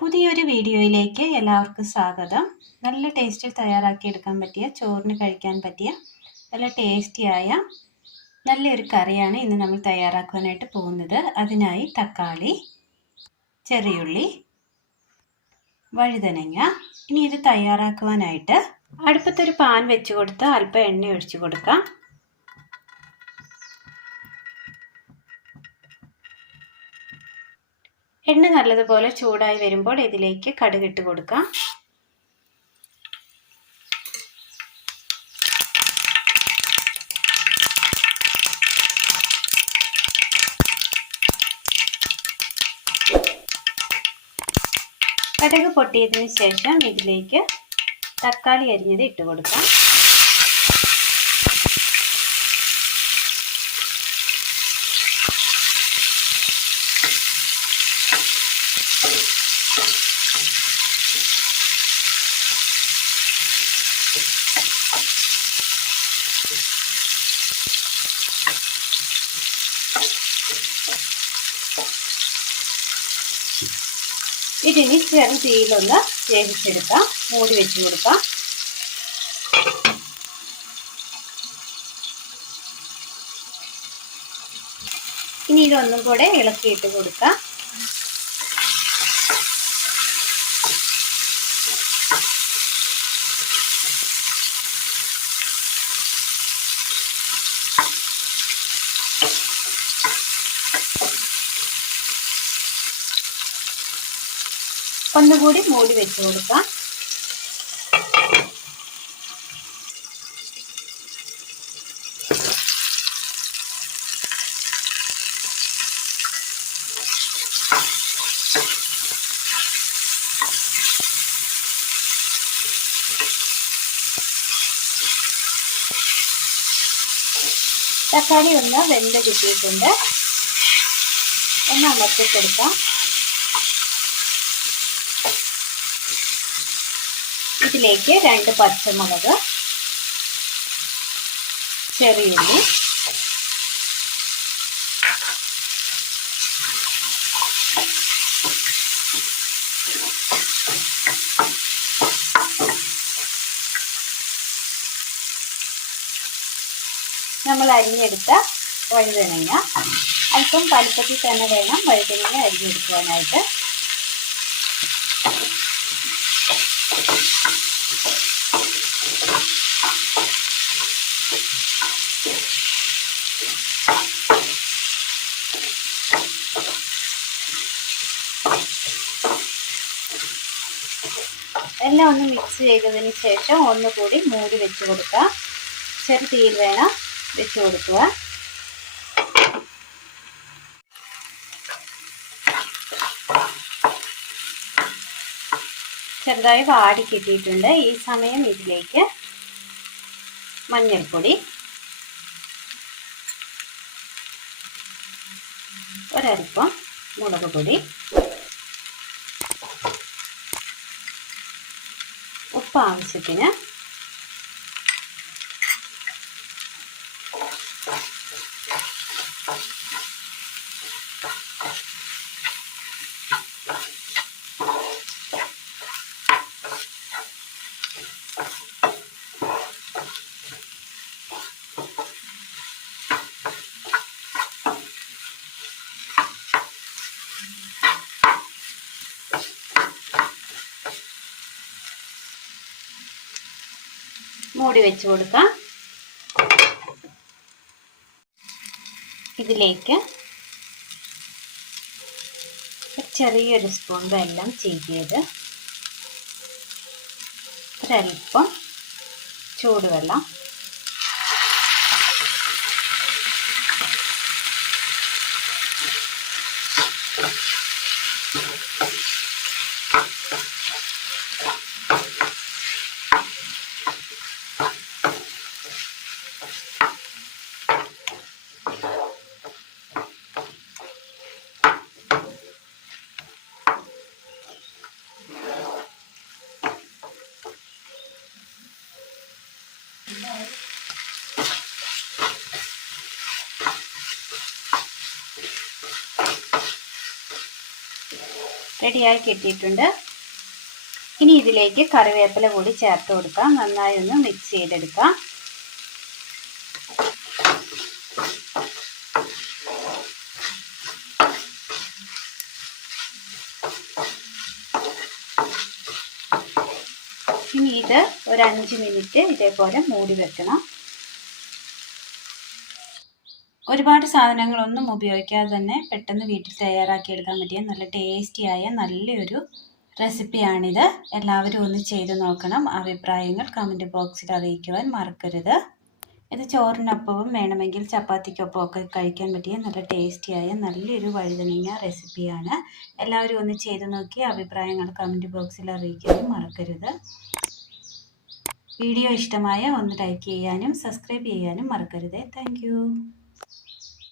പുതിയൊരു വീഡിയോയിലേക്ക് എല്ലാവർക്കും സ്വാഗതം. നല്ല ടേസ്റ്റിൽ തയ്യാറാക്കിയെടുക്കാൻ പറ്റിയ, ചോറിന് കഴിക്കാൻ പറ്റിയ നല്ല ടേസ്റ്റിയായ നല്ലൊരു കറിയാണ് ഇന്ന് നമ്മൾ തയ്യാറാക്കാനായിട്ട് പോകുന്നത്. അതിനായി തക്കാളി, ചെറിയുള്ളി, വഴുതനങ്ങ. ഇനി ഇത് തയ്യാറാക്കുവാനായിട്ട് അടുപ്പത്തൊരു പാൻ വെച്ച് കൊടുത്ത് അല്പം എണ്ണ ഒഴിച്ചു കൊടുക്കാം. എണ്ണ നല്ലതുപോലെ ചൂടായി വരുമ്പോൾ ഇതിലേക്ക് കടുകിട്ട് കൊടുക്കാം. കടുക് പൊട്ടിയതിന് ശേഷം ഇതിലേക്ക് തക്കാളി അരിഞ്ഞത് ഇട്ട് കൊടുക്കാം. ഇതിനി ചെറു തീയിലൊന്ന് വേവിച്ചെടുക്കാം. മൂടി വെച്ച് കൊടുക്കാം. ഇനി ഇതൊന്നും കൂടെ ഇളക്കിയിട്ട് കൊടുക്കാം. ഒന്നുകൂടി മൂടി വെച്ച് കൊടുക്കാം. തക്കാളി ഒന്ന് വെന്ത് കിട്ടിയിട്ടുണ്ട്. ഒന്ന് അമർത്തി കൊടുക്കാം. ഇതിലേക്ക് 2 പച്ചമുളക്, ചെറിയുള്ളി, നമ്മൾ അരിഞ്ഞെടുത്ത വഴുതനങ്ങ. അല്പം വലുപ്പത്തിൽ തന്നെ വേണം വഴുതനങ്ങ അരിഞ്ഞെടുക്കുവാനായിട്ട്. എല്ലാം ഒന്ന് മിക്സ് ചെയ്തതിന് ശേഷം ഒന്നുകൂടി മൂടി വെച്ച് കൊടുക്കുക. ചെറു തീയിൽ വേണം വെച്ച് കൊടുക്കുക. ചെറുതായി വാടി കിട്ടിയിട്ടുണ്ട്. ഈ സമയം ഇതിലേക്ക് മഞ്ഞൾപ്പൊടി, ഒരൽപ്പം മുളക് പൊടി, ഉപ്പ് ആവശ്യത്തിന്, മൂടി വെച്ച് കൊടുക്കാം. ഇതിലേക്ക് ചെറിയൊരു സ്പൂൺ വെള്ളം ചീകിയത്, ഒരൽപ്പം ചൂടുവെള്ളം, റെഡിയായി കിട്ടിയിട്ടുണ്ട്. ഇനി ഇതിലേക്ക് കറിവേപ്പില കൂടി ചേർത്ത് കൊടുക്കാം. നന്നായി ഒന്ന് മിക്സ് ചെയ്തെടുക്കാം. ഇനി ഇത് ഒരു 5 മിനിറ്റ് ഇതേപോലെ മൂടി വെക്കണം. ഒരുപാട് സാധനങ്ങളൊന്നും ഉപയോഗിക്കാതെ തന്നെ പെട്ടെന്ന് വീട്ടിൽ തയ്യാറാക്കിയെടുക്കാൻ പറ്റിയ നല്ല ടേസ്റ്റിയായ നല്ലൊരു റെസിപ്പിയാണിത്. എല്ലാവരും ഒന്ന് ചെയ്ത് നോക്കണം. അഭിപ്രായങ്ങൾ കമൻറ്റ് ബോക്സിൽ അറിയിക്കുവാൻ മറക്കരുത്. ഇത് ചോറിനൊപ്പവും വേണമെങ്കിൽ ചപ്പാത്തിക്കൊപ്പം ഒക്കെ കഴിക്കാൻ പറ്റിയ നല്ല ടേസ്റ്റിയായ നല്ലൊരു വഴുതനങ്ങ റെസിപ്പിയാണ്. എല്ലാവരും ഒന്ന് ചെയ്ത് നോക്കി അഭിപ്രായങ്ങൾ കമൻറ്റ് ബോക്സിൽ അറിയിക്കാനും മറക്കരുത്. വീഡിയോ ഇഷ്ടമായ ഒന്ന് ലൈക്ക് ചെയ്യാനും സബ്സ്ക്രൈബ് ചെയ്യാനും മറക്കരുത്. താങ്ക്